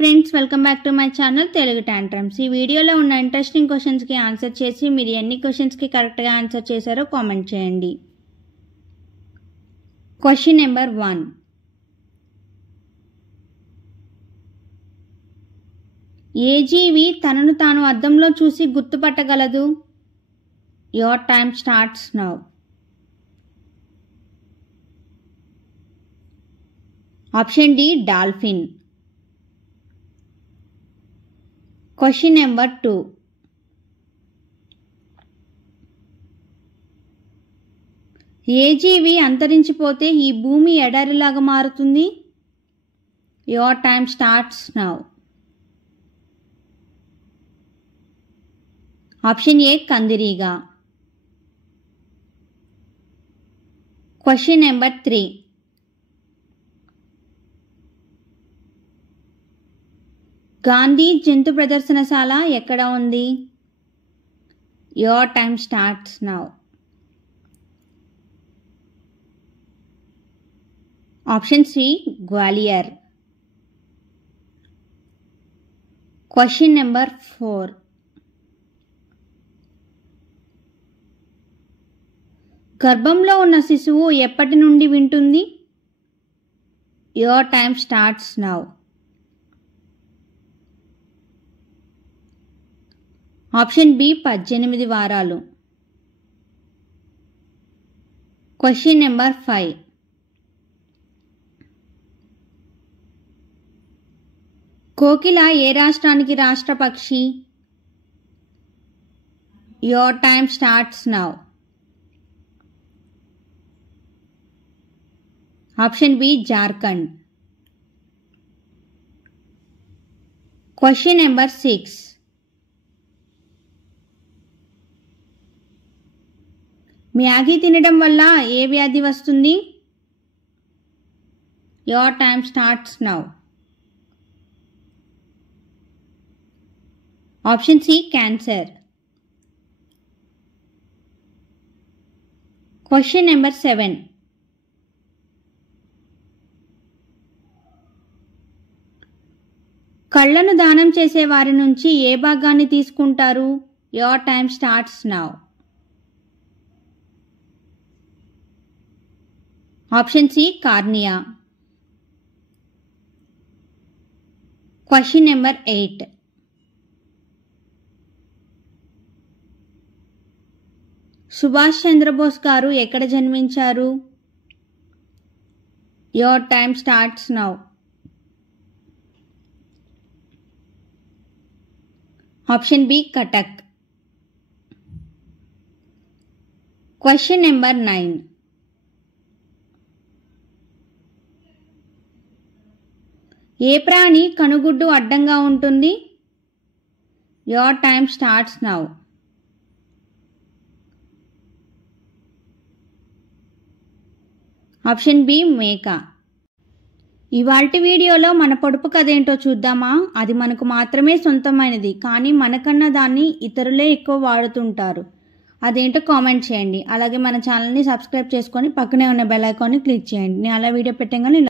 Friends, welcome back to my channel Telugu tantrums. ఈ వీడియోలో ఉన్న ఇంట్రెస్టింగ్ క్వశ్చన్స్ కి ఆన్సర్ చేసి మీరు ఎన్ని క్వశ్చన్స్ కి కరెక్ట్ గా ఆన్సర్ చేశారో కామెంట్ చేయండి. Question number 1. ఏ జీవి తనను తాను అద్దంలో చూసి గుర్తుపట్టగలదు? Your time starts now. Option D dolphin. Question number 2. ఏ జీవి అంతరించిపోతే ఈ భూమి ఎడారిలాగా మారుతుంది? Your time starts now. Option A కందిరీగ. Question number 3. గాంధీ జంతు ప్రదర్శనశాల ఎక్కడ ఉంది? Your time starts now. Option C Gwalior. Question number 4. గర్భంలో ఉన్న శిశువు ఎప్పటి నుండి వింటుంది? Your time starts now. Option B 18 వారాలు. Question number 5. కోకిల ఏ రాష్ట్రానికి రాష్ట్ర పక్షి? Your time starts now. Option B Jharkhand. Question number 6. Maggi తినడం వల్ల ఏ వ్యాధి వస్తుంది? Your time starts now. Option C cancer. Question number 7. కళ్ళను దానం చేసే వారి నుంచి ఏ భాగాన్ని తీసుకుంటారు? Your time starts now. Option C cornea. Question number 8. Subhash Chandrabose గారు ఎక్కడ జన్మించారు? Your time starts now. Option B Cuttack. Question number 9. ఏ ప్రాణి కనుగుడ్డు అడ్డంగా ఉంటుంది? Your time starts now. Option B మేక. ఇవాల్టి వీడియోలో మన పొడుపు కథ ఏంటో చూద్దామా? అది మనకు మాత్రమే సొంతమైనది, కానీ మనకన్నా దాన్ని ఇతరులే ఎక్కువ వాడుతుంటారు. అదేంటో కామెంట్ చేయండి. అలాగే మన ఛానల్ని సబ్స్క్రైబ్ చేసుకొని పక్కనే ఉన్న బెల్ ఐకాన్ని క్లిక్ చేయండి. నేను అలా వీడియో పెట్టగానే